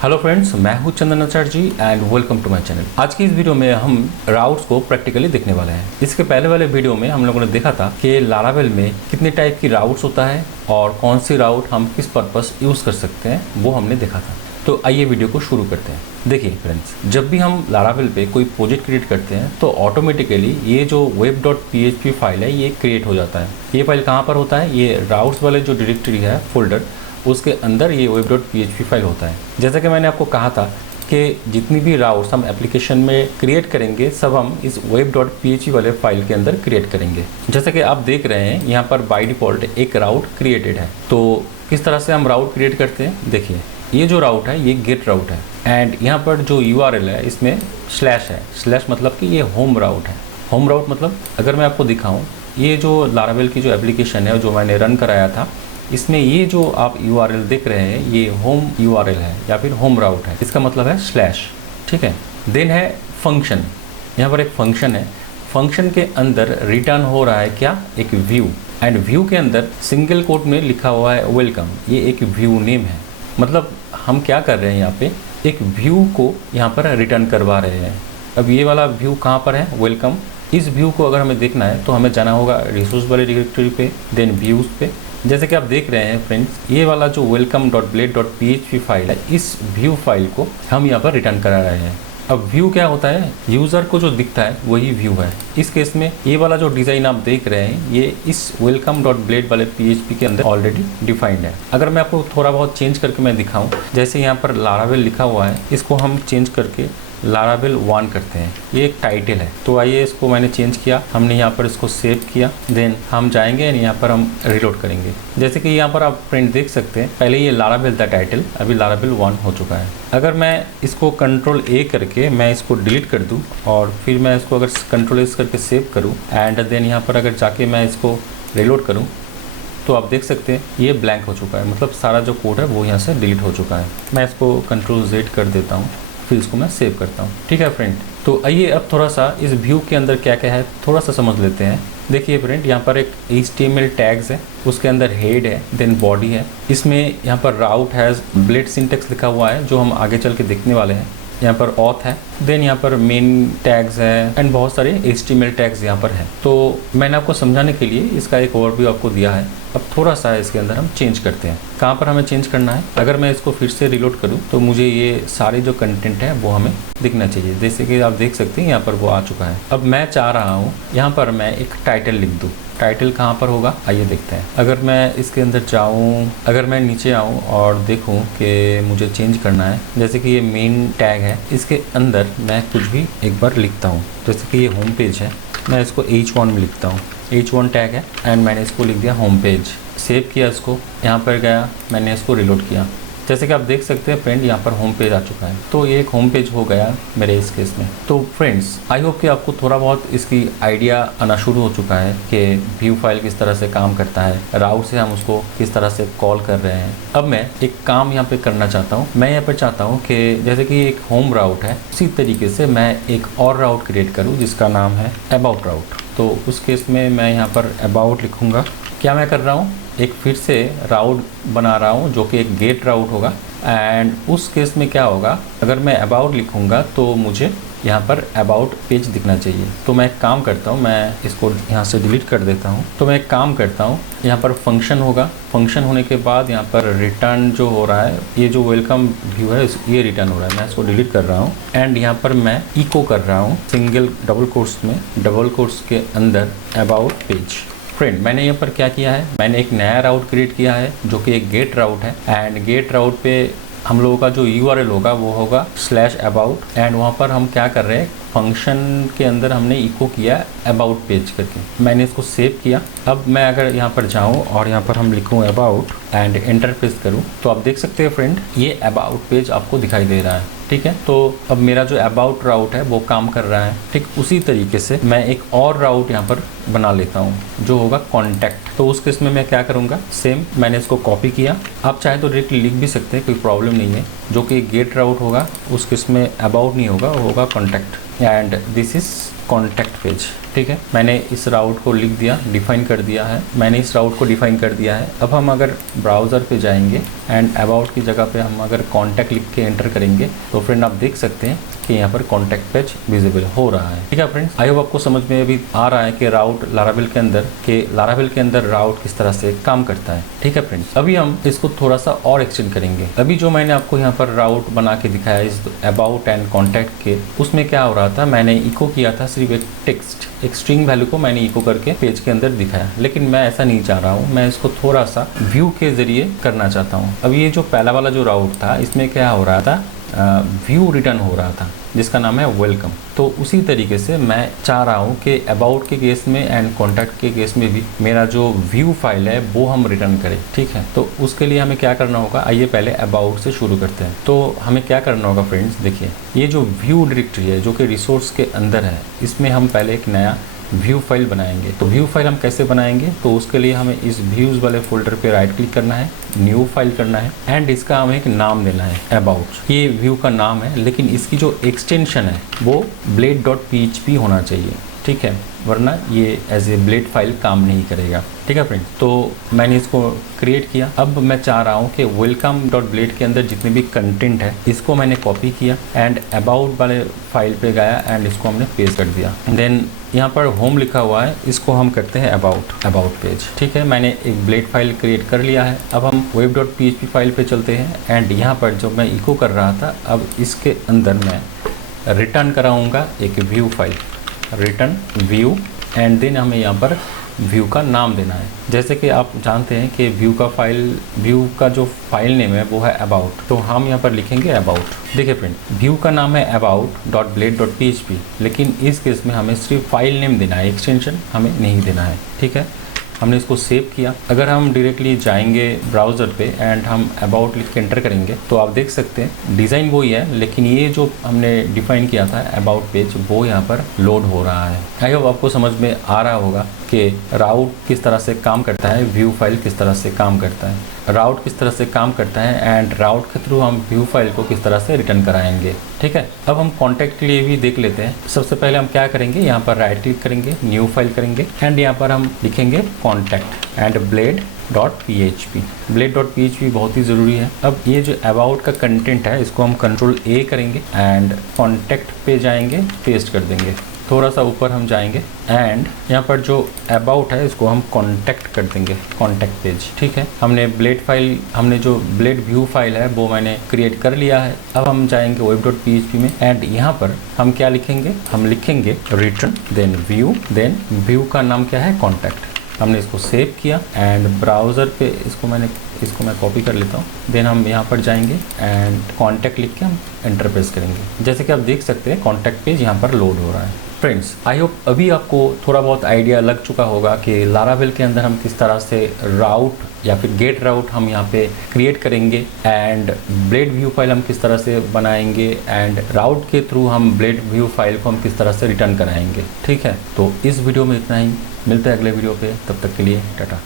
Hello friends, मैं हूं Chandan Acharya ji and welcome to my channel. आज की इस वीडियो में हम राउट्स को प्रैक्टिकली देखने वाले हैं। इसके पहले वाले वीडियो में हम लोगों ने देखा था कि लारावेल में कितने टाइप की राउट्स होता है और कौन सी राउट हम किस पर्पस यूज़ कर सकते हैं, वो हमने देखा था। तो आइए वीडियो को शुरू करते हैं। देखिए फ्रेंड्स, जब भी हम लारावेल पे कोई प्रोजेक्ट क्रिएट करते हैं तो ऑटोमेटिकली ये जो web.php फाइल है ये क्रिएट हो जाता है। ये फाइल कहाँ पर होता है? ये राउट्स वाले जो डायरेक्टरी है, फोल्डर, उसके अंदर ये web.php फाइल होता है। जैसा कि मैंने आपको कहा था कि जितनी भी राउट्स हम एप्लीकेशन में क्रिएट करेंगे सब हम इस web.php वाले फाइल के अंदर क्रिएट करेंगे। जैसा कि आप देख रहे हैं यहाँ पर बाय डिफ़ॉल्ट एक राउट क्रिएटेड है। तो किस तरह से हम राउट क्रिएट करते हैं? देखिए, ये जो राउट है ये गेट राउट है एंड यहाँ पर जो URL है इसमें स्लैश है। स्लैश मतलब कि ये होम राउट है। होम राउट मतलब अगर मैं आपको दिखाऊँ, ये जो लारावेल की जो एप्लीकेशन है जो मैंने रन कराया था, इसमें ये जो आप URL देख रहे हैं ये होम URL है या फिर होम राउट है। इसका मतलब है स्लैश, ठीक है। देन है फंक्शन। यहाँ पर एक फंक्शन है। फंक्शन के अंदर रिटर्न हो रहा है क्या? एक व्यू, एंड व्यू के अंदर सिंगल कोट में लिखा हुआ है वेलकम। ये एक व्यू नेम है। मतलब हम क्या कर रहे हैं, यहाँ पे एक व्यू को यहाँ पर रिटर्न करवा रहे हैं। अब ये वाला व्यू कहाँ पर है? वेलकम। इस व्यू को अगर हमें देखना है तो हमें जाना होगा रिसोर्स वाले डायरेक्टरी पे, देन व्यूज़ पे। जैसे कि आप देख रहे हैं फ्रेंड्स, ये वाला जो welcome.blade.php फाइल है, इस व्यू फाइल को हम यहाँ पर रिटर्न करा रहे हैं। अब व्यू क्या होता है? यूज़र को जो दिखता है वही व्यू है। इस केस में ये वाला जो डिज़ाइन आप देख रहे हैं ये इस welcome.blade वाले PHP के अंदर ऑलरेडी डिफाइंड है। अगर मैं आपको थोड़ा बहुत चेंज करके मैं दिखाऊँ, जैसे यहाँ पर लारावेल लिखा हुआ है, इसको हम चेंज करके लारावेल 1 करते हैं। ये एक टाइटल है। तो आइए, इसको मैंने चेंज किया, हमने यहाँ पर इसको सेव किया, देन हम जाएंगे एंड यहाँ पर हम रिलोड करेंगे। जैसे कि यहाँ पर आप प्रिंट देख सकते हैं, पहले ये लारावेल था टाइटल, अभी लारावेल 1 हो चुका है। अगर मैं इसको कंट्रोल A करके मैं इसको डिलीट कर दूँ और फिर मैं इसको अगर कंट्रोल S करके सेव करूँ एंड देन यहाँ पर अगर जाके मैं इसको रिलोड करूँ तो आप देख सकते हैं ये ब्लैंक हो चुका है। मतलब सारा जो कोड है वो यहाँ से डिलीट हो चुका है। मैं इसको कंट्रोल Z कर देता हूँ, फिर इसको मैं सेव करता हूँ। ठीक है फ्रेंड, तो आइए अब थोड़ा सा इस व्यू के अंदर क्या क्या है थोड़ा सा समझ लेते हैं। देखिए फ्रेंड, यहाँ पर एक HTML टैग्स है, उसके अंदर हेड है, देन बॉडी है। इसमें यहाँ पर राउट हैज़ ब्लेड सिंटेक्स लिखा हुआ है जो हम आगे चल के देखने वाले हैं। यहाँ पर ऑथ है, देन यहाँ पर मेन टैग्स है एंड बहुत सारे HTML टैग्स यहाँ पर है। तो मैंने आपको समझाने के लिए इसका एक ओवरव्यू आपको दिया है। अब थोड़ा सा इसके अंदर हम चेंज करते हैं। कहाँ पर हमें चेंज करना है? अगर मैं इसको फिर से रिलोड करूँ तो मुझे ये सारे जो कंटेंट है वो हमें दिखना चाहिए। जैसे कि आप देख सकते हैं यहाँ पर वो आ चुका है। अब मैं चाह रहा हूँ यहाँ पर मैं एक टाइटल लिख दूँ। टाइटल कहाँ पर होगा? आइए देखते हैं। अगर मैं इसके अंदर जाऊँ, अगर मैं नीचे आऊँ और देखूँ कि मुझे चेंज करना है, जैसे कि ये मेन टैग है, इसके अंदर मैं कुछ भी एक बार लिखता हूँ। जैसे कि ये होम पेज है, मैं इसको H1 में लिखता हूँ। H1 टैग है एंड मैंने इसको लिख दिया होम पेज। सेव किया इसको, यहाँ पर गया, मैंने इसको रिलोड किया। जैसे कि आप देख सकते हैं फ्रेंड, यहाँ पर होम पेज आ चुका है। तो ये एक होम पेज हो गया मेरे इस केस में। तो फ्रेंड्स, आई होप कि आपको थोड़ा बहुत इसकी आइडिया आना शुरू हो चुका है कि व्यू फाइल किस तरह से काम करता है, राउट से हम उसको किस तरह से कॉल कर रहे हैं। अब मैं एक काम यहाँ पे करना चाहता हूँ। मैं यहाँ पर चाहता हूँ कि जैसे कि एक होम राउट है, उसी तरीके से मैं एक और राउट क्रिएट करूँ जिसका नाम है अबाउट राउट। तो उस केस में मैं यहाँ पर अबाउट लिखूँगा। क्या मैं कर रहा हूँ? एक फिर से राउट बना रहा हूँ जो कि एक गेट राउट होगा एंड उस केस में क्या होगा, अगर मैं अबाउट लिखूँगा तो मुझे यहाँ पर अबाउट पेज दिखना चाहिए। तो मैं एक काम करता हूँ, मैं इसको यहाँ से डिलीट कर देता हूँ। तो मैं एक काम करता हूँ, यहाँ पर फंक्शन होगा। फंक्शन होने के बाद यहाँ पर रिटर्न जो हो रहा है, ये जो वेलकम व्यू है ये रिटर्न हो रहा है। मैं इसको डिलीट कर रहा हूँ एंड यहाँ पर मैं इको कर रहा हूँ सिंगल डबल कोट्स में, डबल कोट्स के अंदर अबाउट पेज। फ्रेंड, मैंने यहाँ पर क्या किया है, मैंने एक नया राउट क्रिएट किया है जो कि एक गेट राउट है एंड गेट राउट पे हम लोगों का जो URL होगा वो होगा /about एंड वहाँ पर हम क्या कर रहे हैं, फंक्शन के अंदर हमने इको किया अबाउट पेज करके। मैंने इसको सेव किया। अब मैं अगर यहाँ पर जाऊँ और यहाँ पर हम लिखूँ अबाउट एंड एंटर प्रेस करूँ तो आप देख सकते हैं फ्रेंड, ये अबाउट पेज आपको दिखाई दे रहा है। ठीक है, तो अब मेरा जो अबाउट राउट है वो काम कर रहा है। ठीक उसी तरीके से मैं एक और राउट यहाँ पर बना लेता हूँ जो होगा कॉन्टैक्ट। तो उस केस में मैं क्या करूँगा, सेम मैंने इसको कॉपी किया। आप चाहे तो डायरेक्टली लिख भी सकते हैं, कोई प्रॉब्लम नहीं है। जो कि गेट राउट होगा उस केस में अबाउट नहीं होगा, वो होगा contact and this is contact page. ठीक है, मैंने इस राउट को लिख दिया, डिफाइन कर दिया है, मैंने इस राउट को डिफाइन कर दिया है। अब हम अगर ब्राउज़र पे जाएंगे एंड अबाउट की जगह पे हम अगर कॉन्टैक्ट लिख के एंटर करेंगे तो फ्रेंड आप देख सकते हैं कि यहाँ पर कॉन्टैक्ट पेज विजिबल हो रहा है। ठीक है फ्रेंड्स, आई होप आपको समझ में अभी आ रहा है कि राउट लारावेल के अंदर राउट किस तरह से काम करता है। ठीक है फ्रेंड्स, अभी हम इसको थोड़ा सा और एक्सटेंड करेंगे। अभी जो मैंने आपको यहाँ पर राउट बना के दिखाया इस अबाउट एंड कॉन्टैक्ट के, उसमें क्या हो रहा था, मैंने इको किया था सिर्फ एक टेक्स्ट, एक स्ट्रिंग वैल्यू को मैंने इको करके पेज के अंदर दिखाया। लेकिन मैं ऐसा नहीं चाह रहा हूँ, मैं इसको थोड़ा सा व्यू के जरिए करना चाहता हूँ। अब ये जो पहला वाला जो राउट था, इसमें क्या हो रहा था, व्यू रिटर्न हो रहा था जिसका नाम है वेलकम। तो उसी तरीके से मैं चाह रहा हूँ कि अबाउट के केस में एंड कॉन्टैक्ट के केस में भी मेरा जो व्यू फाइल है वो हम रिटर्न करें। ठीक है, तो उसके लिए हमें क्या करना होगा, आइए पहले अबाउट से शुरू करते हैं। तो हमें क्या करना होगा फ्रेंड्स, देखिए ये जो व्यू डायरेक्टरी है जो कि रिसोर्स के अंदर है, इसमें हम पहले एक नया व्यू फाइल बनाएंगे। तो व्यू फाइल हम कैसे बनाएंगे, तो उसके लिए हमें इस व्यूज़ वाले फोल्डर पे राइट क्लिक करना है, न्यू फाइल करना है एंड इसका हमें एक नाम देना है अबाउट। ये व्यू का नाम है, लेकिन इसकी जो एक्सटेंशन है वो blade.php होना चाहिए। ठीक है, वरना ये एज ए ब्लेड फाइल काम नहीं करेगा। ठीक है फ्रेंड्स, तो मैंने इसको क्रिएट किया। अब मैं चाह रहा हूँ कि welcome.blade के अंदर जितने भी कंटेंट है इसको मैंने कॉपी किया एंड अबाउट वाले फाइल पे गया एंड इसको हमने पेस्ट कर दिया। देन यहाँ पर होम लिखा हुआ है, इसको हम करते हैं अबाउट पेज। ठीक है, मैंने एक ब्लेड फाइल क्रिएट कर लिया है। अब हम web.php फाइल पे चलते हैं एंड यहाँ पर जो मैं इको कर रहा था, अब इसके अंदर मैं रिटर्न कराऊँगा एक view file, return view and then हमें यहाँ पर व्यू का नाम देना है। जैसे कि आप जानते हैं कि व्यू का जो फाइल नेम है वो है अबाउट, तो हम यहाँ पर लिखेंगे अबाउट। देखिए फ्रेंड, व्यू का नाम है about.blade.php, लेकिन इस केस में हमें सिर्फ फाइल नेम देना है, एक्सटेंशन हमें नहीं देना है। ठीक है, हमने इसको सेव किया। अगर हम डायरेक्टली जाएंगे ब्राउज़र पे एंड हम अबाउट लिख के एंटर करेंगे तो आप देख सकते हैं डिज़ाइन वही है, लेकिन ये जो हमने डिफाइन किया था अबाउट पेज वो यहाँ पर लोड हो रहा है। आई होप आपको समझ में आ रहा होगा कि राउट किस तरह से काम करता है, व्यू फाइल किस तरह से काम करता है, राउट किस तरह से काम करता है एंड राउट के थ्रू हम व्यू फाइल को किस तरह से रिटर्न कराएंगे। ठीक है, अब हम कॉन्टैक्ट के लिए भी देख लेते हैं। सबसे पहले हम क्या करेंगे, यहाँ पर राइट क्लिक करेंगे, न्यू फाइल करेंगे एंड यहाँ पर हम लिखेंगे कॉन्टैक्ट एंड blade.php। blade.php बहुत ही ज़रूरी है। अब ये जो अबाउट का कंटेंट है इसको हम Ctrl+A करेंगे एंड कॉन्टैक्ट पे जाएंगे, पेस्ट कर देंगे। थोड़ा सा ऊपर हम जाएंगे एंड यहाँ पर जो अबाउट है इसको हम कॉन्टैक्ट कर देंगे, कॉन्टैक्ट पेज। ठीक है, हमने जो ब्लेड व्यू फाइल है वो मैंने क्रिएट कर लिया है। अब हम जाएंगे web.php में एंड यहाँ पर हम क्या लिखेंगे, हम लिखेंगे रिटर्न देन व्यू का नाम क्या है, कॉन्टैक्ट। हमने इसको सेव किया एंड ब्राउज़र पे इसको मैं कॉपी कर लेता हूँ। देन हम यहाँ पर जाएंगे एंड कॉन्टैक्ट लिख के हम एंटर प्रेस करेंगे। जैसे कि आप देख सकते हैं कॉन्टैक्ट पेज यहाँ पर लोड हो रहा है। फ्रेंड्स, आई होप अभी आपको थोड़ा बहुत आइडिया लग चुका होगा कि लारावेल के अंदर हम किस तरह से राउट या फिर गेट राउट हम यहाँ पे क्रिएट करेंगे एंड ब्लेड व्यू फाइल हम किस तरह से बनाएंगे एंड राउट के थ्रू हम ब्लेड व्यू फाइल को हम किस तरह से रिटर्न कराएंगे। ठीक है, तो इस वीडियो में इतना ही, मिलते हैं अगले वीडियो पे, तब तक के लिए टाटा।